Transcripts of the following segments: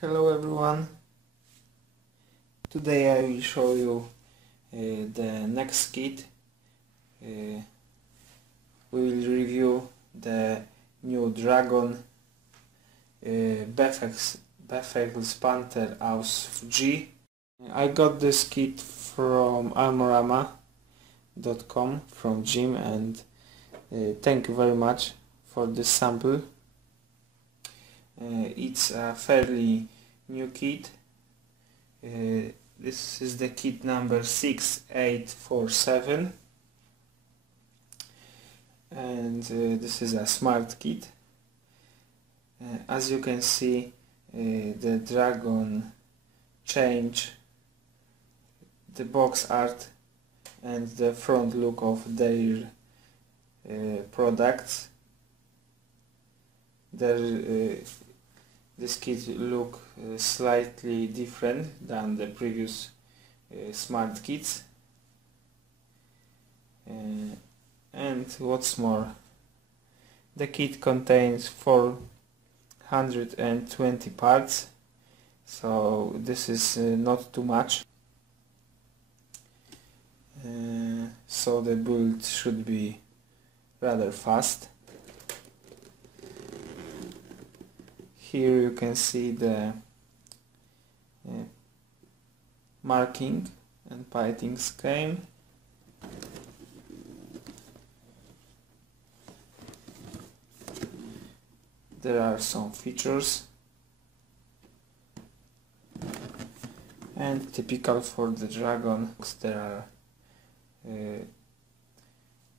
Hello everyone. Today I will show you the next kit. We will review the new Dragon Befehls Panther Ausf.G. I got this kit from armorama.com from Jim, and thank you very much for this sample. It's a fairly new kit. This is the kit number 6847, and this is a smart kit. As you can see, the Dragon change the box art and the front look of their products. This kit look slightly different than the previous smart kits, and what's more, the kit contains 420 parts, so this is not too much, so the build should be rather fast. Here you can see the marking and piloting scheme. There are some features, and typical for the Dragon, there are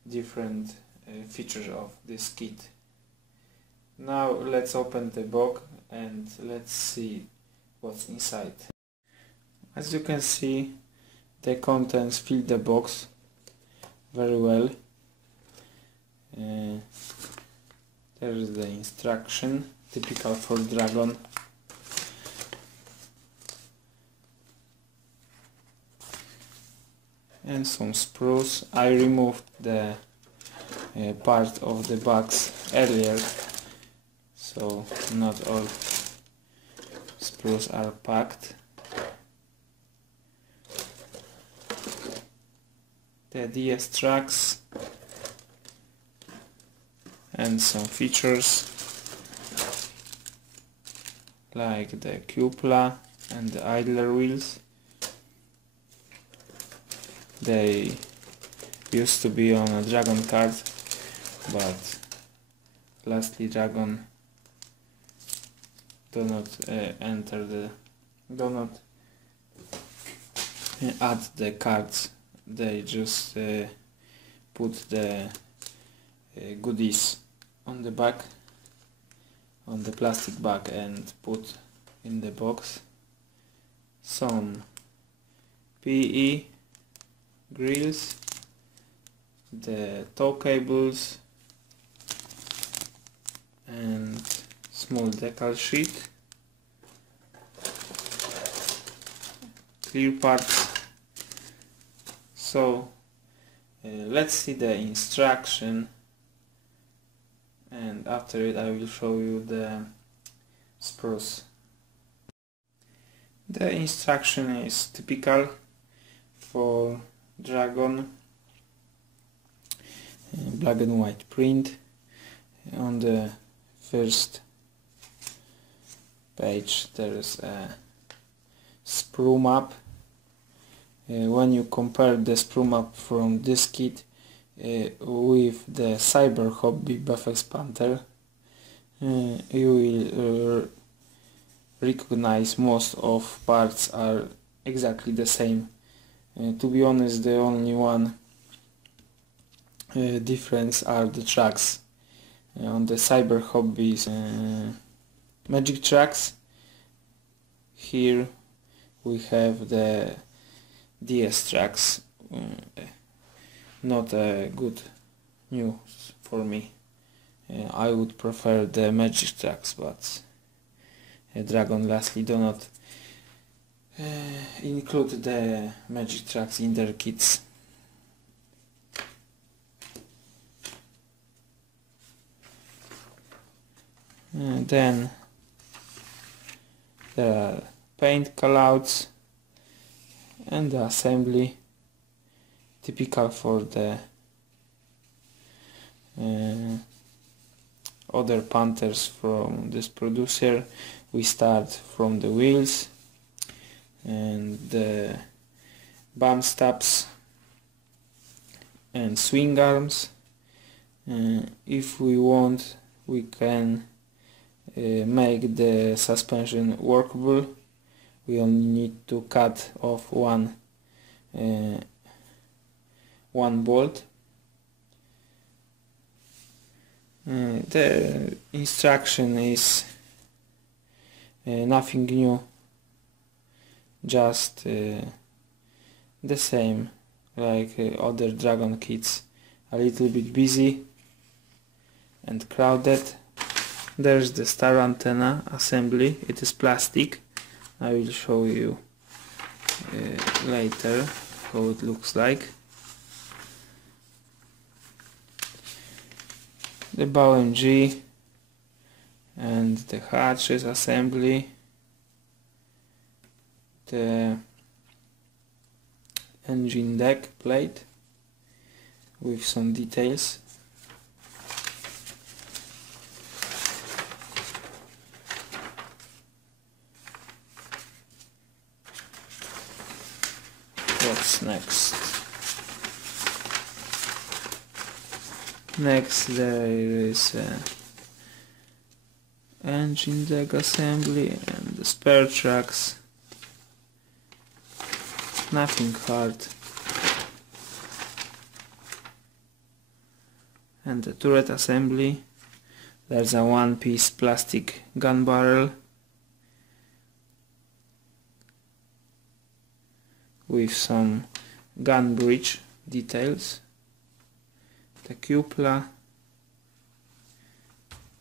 different features of this kit. Now let's open the box and let's see what's inside. As you can see, the contents fill the box very well. There is the instruction, typical for Dragon. And some sprues. I removed the part of the box earlier, so not all sprues are packed. The DS tracks and some features like the cupola and the idler wheels. They used to be on a Dragon card, but lastly Dragon do not add the cards. They just put the goodies on the back, on the plastic bag, and put in the box. Some PE grills, the tow cables, and small decal sheet, clear parts. So let's see the instruction, and after it I will show you the sprues. The instruction is typical for Dragon, black and white print. On the first page there is a sprue map. When you compare the sprue map from this kit with the Cyber Hobby Befehls Panther, you will recognize most of parts are exactly the same. To be honest, the only one difference are the tracks. On the Cyber Hobby's magic tracks, here we have the DS tracks. Not good news for me. I would prefer the magic tracks, but Dragon lastly do not include the magic tracks in their kits. Then There are paint callouts and the assembly, typical for the other Panthers from this producer. We start from the wheels and the bump stops and swing arms. If we want, we can make the suspension workable. We only need to cut off one bolt. The instruction is nothing new, just the same like other Dragon kits. A little bit busy and crowded. There's the star antenna assembly. It is plastic. I will show you later how it looks like. The Opis and the hatches assembly, the engine deck plate with some details, what's next? Next there is engine deck assembly and the spare tracks. Nothing hard. And the turret assembly. There's a one-piece plastic gun barrel with some gun breech details, the cupola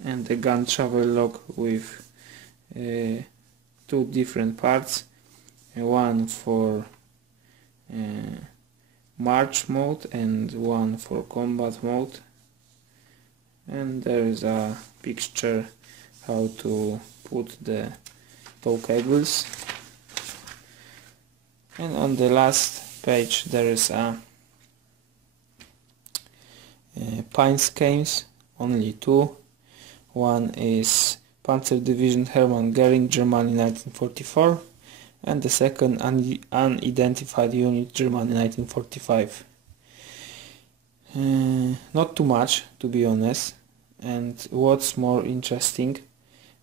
and the gun travel lock with two different parts, one for march mode and one for combat mode. And there is a picture how to put the tow cables. And on the last page there is a pine schemes, only two. One is Panzer Division Hermann Göring, Germany 1944, and the second unidentified unit, Germany 1945. Not too much, to be honest. And what's more interesting,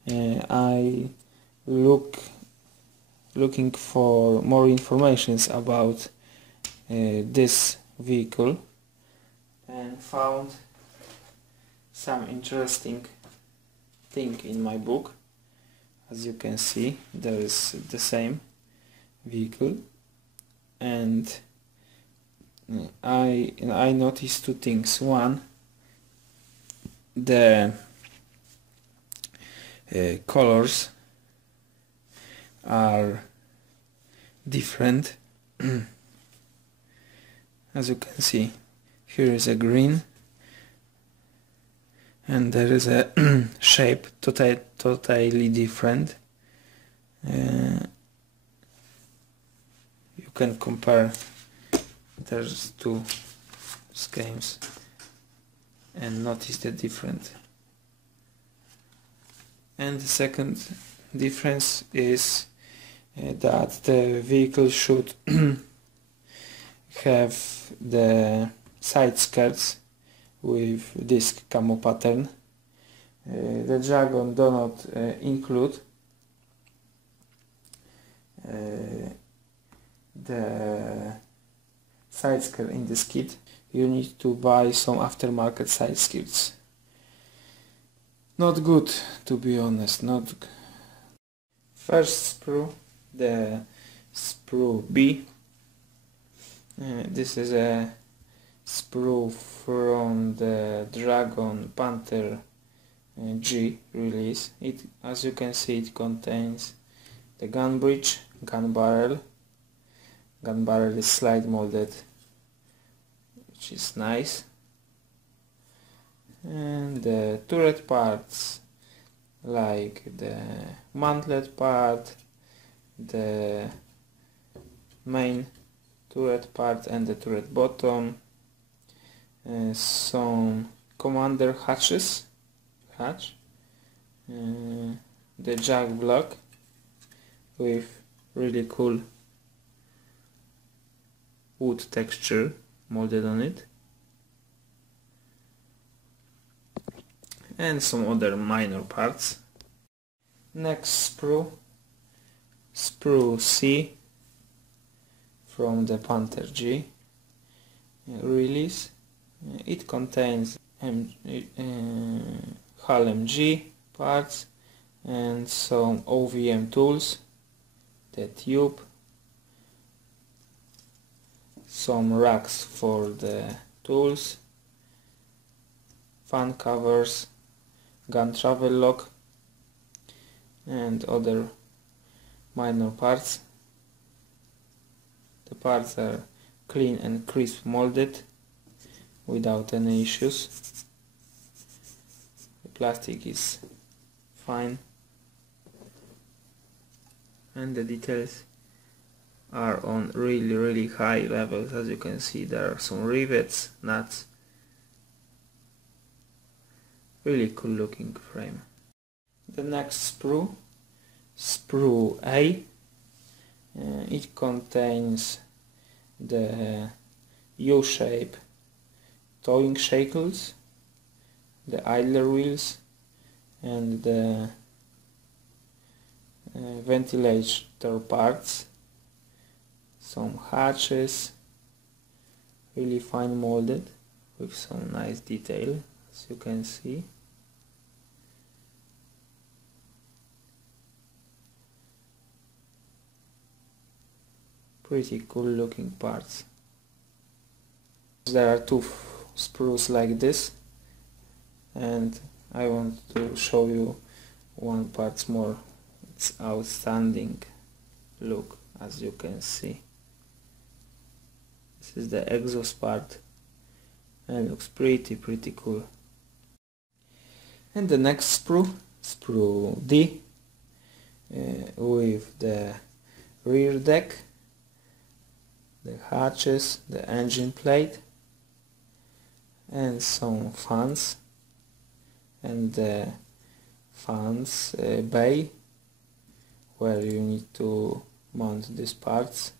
I looking for more informations about this vehicle and found some interesting thing in my book. As you can see, there is the same vehicle, and I noticed two things. One, the colors are different. As you can see, here is a green and there is a shape totally different. You can compare, there's two schemes and notice the difference. And the second difference is that the vehicle should have the side skirts with disc camo pattern. The Dragon do not include the side skirt in this kit. You need to buy some aftermarket side skirts. Not good, to be honest, not. First sprue, the sprue B. This is a sprue from the Dragon Panther G release. It, as you can see, it contains the gun breech, gun barrel. Gun barrel is slide molded, which is nice. And the turret parts like the mantlet part, the main turret part and the turret bottom, some commander hatch, the jack block with really cool wood texture molded on it, and some other minor parts. Next sprue C from the Panther G release. It contains Hull MG parts and some OVM tools, the tube, some racks for the tools, fan covers, gun travel lock, and other minor parts. The parts are clean and crisp molded without any issues. The plastic is fine and the details are on really high levels. As you can see, there are some rivets, nuts. Really cool looking frame. The next sprue A. It contains the U-shape towing shackles, the idler wheels, and the ventilator parts, some hatches, really fine molded with some nice detail, as you can see. Pretty cool looking parts. There are two sprues like this, and I want to show you one part more. It's outstanding look, as you can see. This is the exhaust part and looks pretty cool. And the next sprue D, with the rear deck, the hatches, the engine plate, and some fans, and the fans bay where you need to mount these parts.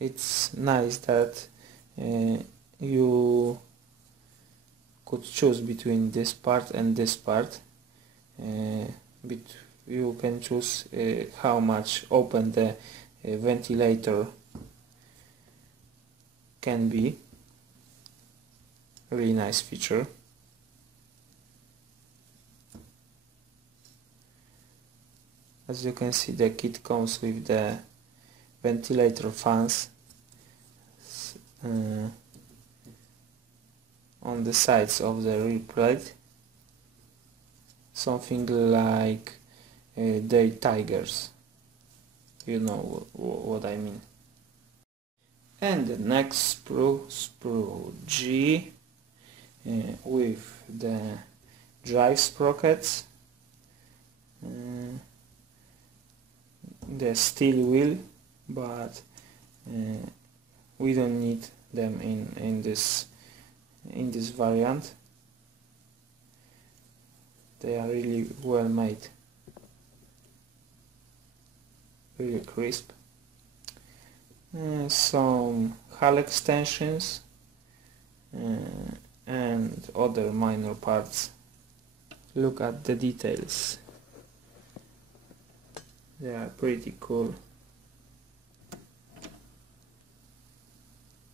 It's nice that you could choose between this part and this part. You can choose how much open the ventilator can be. Really nice feature. As you can see, the kit comes with the ventilator fans on the sides of the rear plate, something like the Tigers, you know what I mean. And the next sprue G, with the drive sprockets, the steel wheel, but we don't need them in this variant. They are really well made, really crisp. Some hull extensions and other minor parts. Look at the details, they are pretty cool.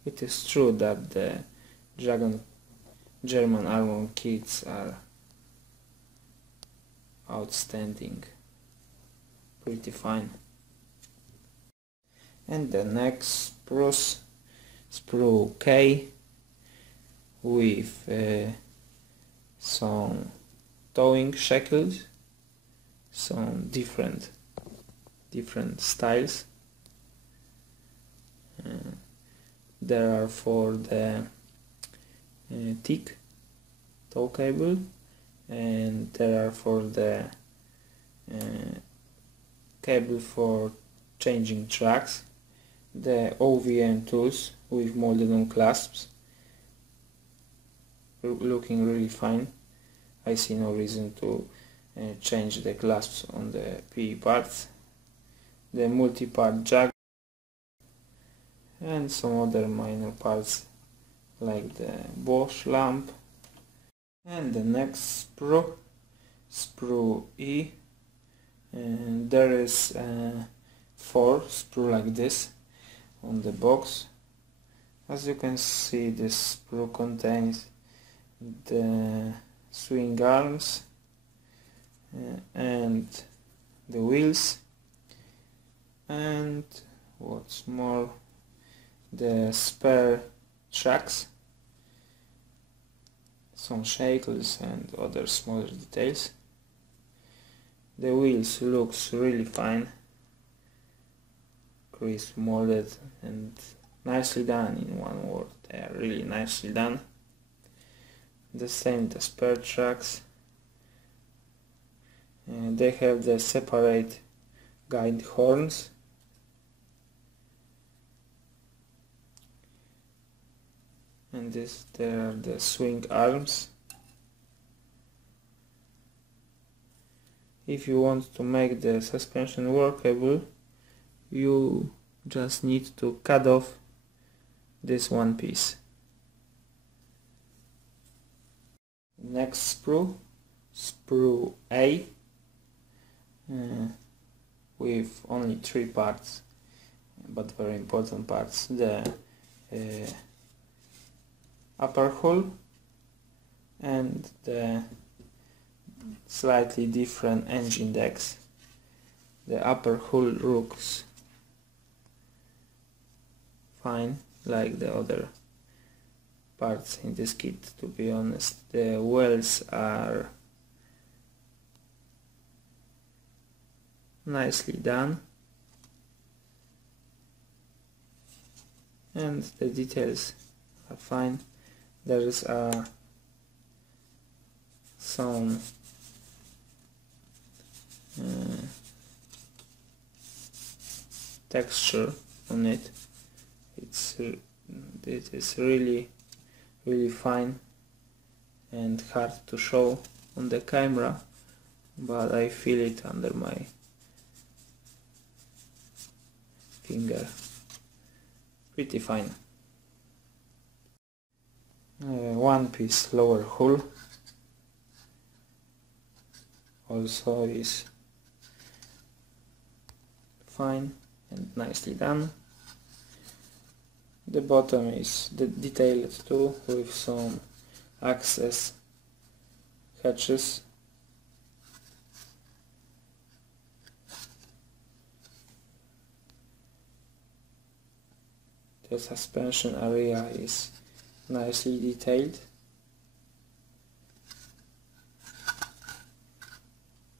It is true that the German armor kits are outstanding, pretty fine. And the next sprue K, with some towing shackles, some different styles. There are for the thick tow cable and there are for the cable for changing tracks, the OVM tools with molded on clasps, looking really fine. I see no reason to change the clasps on the PE parts, the multi-part jack, and some other minor parts like the Bosch lamp. And the next sprue E, and there is 4 sprue like this on the box. As you can see, this sprue contains the swing arms and the wheels, and what's more, the spare tracks, some shackles and other smaller details. The wheels looks really fine, crisp, molded and nicely done. In one word, they are really nicely done. The same the spare tracks, and they have the separate guide horns, and there are the swing arms. If you want to make the suspension workable, you just need to cut off this one piece. Next sprue A, with only 3 parts, but very important parts: the upper hull and the slightly different engine decks. The upper hull looks fine, like the other parts in this kit, to be honest. The wells are nicely done, and the details are fine. There is some texture on it. It is really fine and hard to show on the camera, but I feel it under my finger. Pretty fine. One piece lower hull also is fine and nicely done. The bottom is detailed too, with some access hatches. The suspension area is nicely detailed.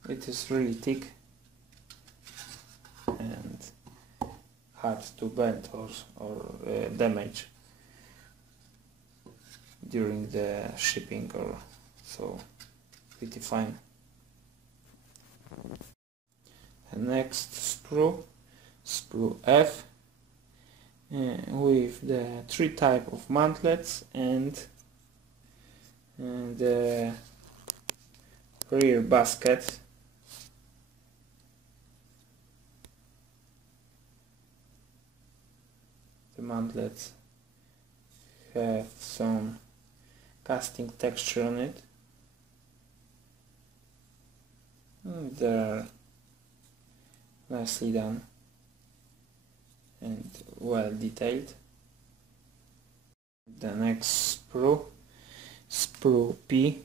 It is really thick and hard to bend or damage during the shipping, or so. Pretty fine. And next sprue F, with the 3 type of mantlets and the rear basket. The mantlets have some casting texture on it, and they're nicely done and well detailed. The next sprue P,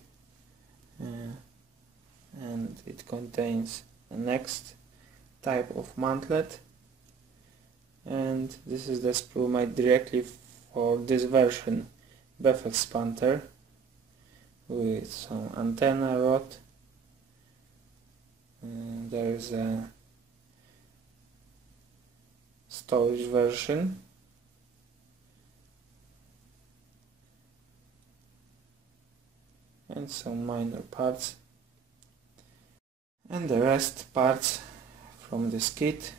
and it contains the next type of mantlet, and this is the sprue made directly for this version, Befehls Panther, with some antenna rod. There is a storage version, and some minor parts, and the rest parts from this kit.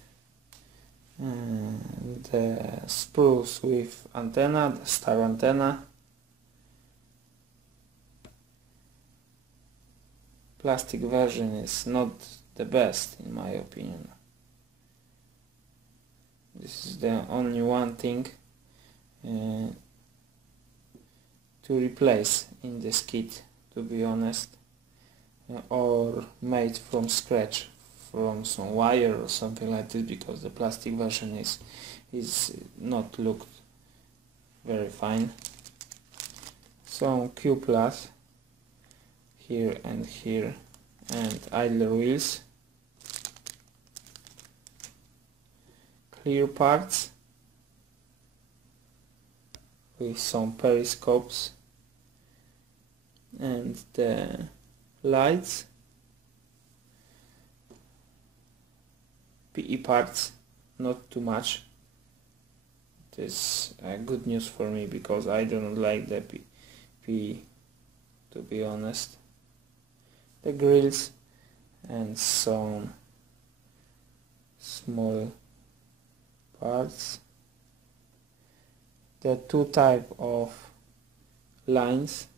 The sprues with antenna, the star antenna, plastic version is not the best in my opinion. This is the only one thing to replace in this kit, to be honest, or made from scratch from some wire or something like this, because the plastic version is not looked very fine. Some Q plus here, and idler wheels, clear parts with some periscopes, and the lights, PE parts, not too much. This is good news for me, because I don't like the PE, to be honest. The grills and some small parts. The two type of lines,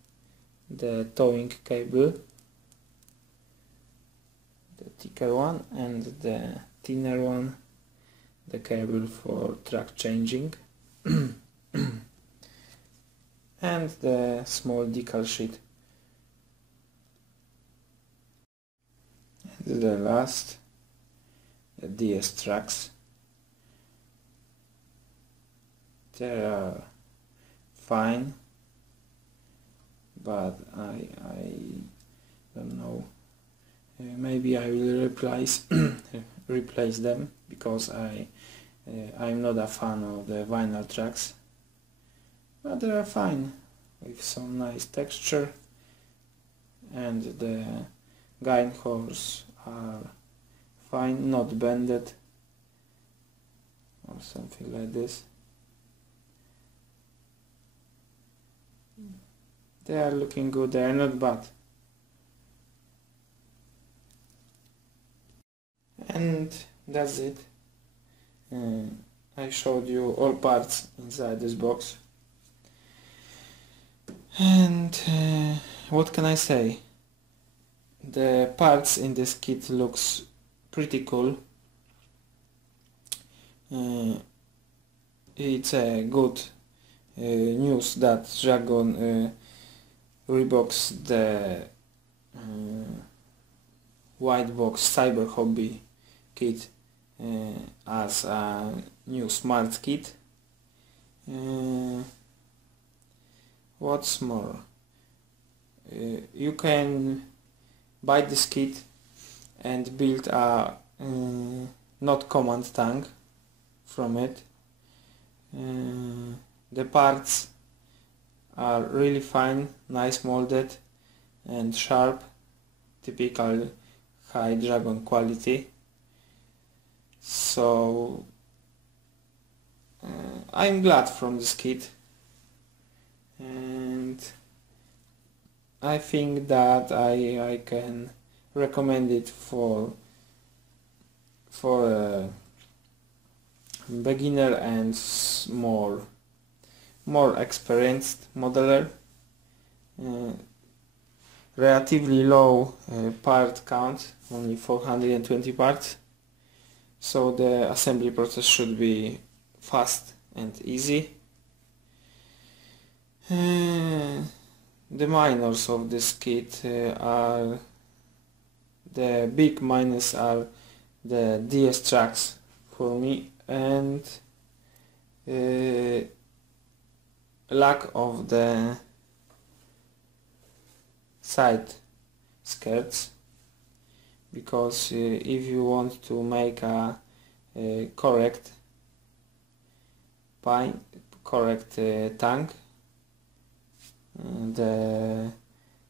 the towing cable, the thicker one, and the thinner one, the cable for track changing, and the small decal sheet. And the last, the DS tracks. They are fine, but I don't know. Maybe I will replace them, because I'm not a fan of the vinyl tracks, but they are fine, with some nice texture, and the guide hooks are fine, not bended or something like this. They are looking good, they are not bad. And that's it. I showed you all parts inside this box. And what can I say? The parts in this kit looks pretty cool. It's a good news that Dragon reboxed the white box Cyber Hobby kit as a new smart kit. What's more, you can buy this kit and build a not command tank from it. The parts are really fine, nice molded and sharp, typical high Dragon quality. So I'm glad from this kit, and I think that I can recommend it for a beginner and more experienced modeler. Relatively low part count, only 420 parts, so the assembly process should be fast and easy. The minors of this kit are, the big minus are the DS tracks for me, and lack of the side skirts, because if you want to make a correct tank, the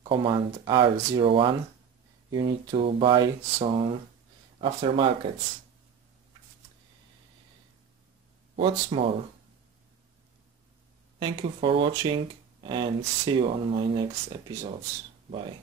command R01, you need to buy some aftermarkets. What's more, thank you for watching, and see you on my next episodes. Bye.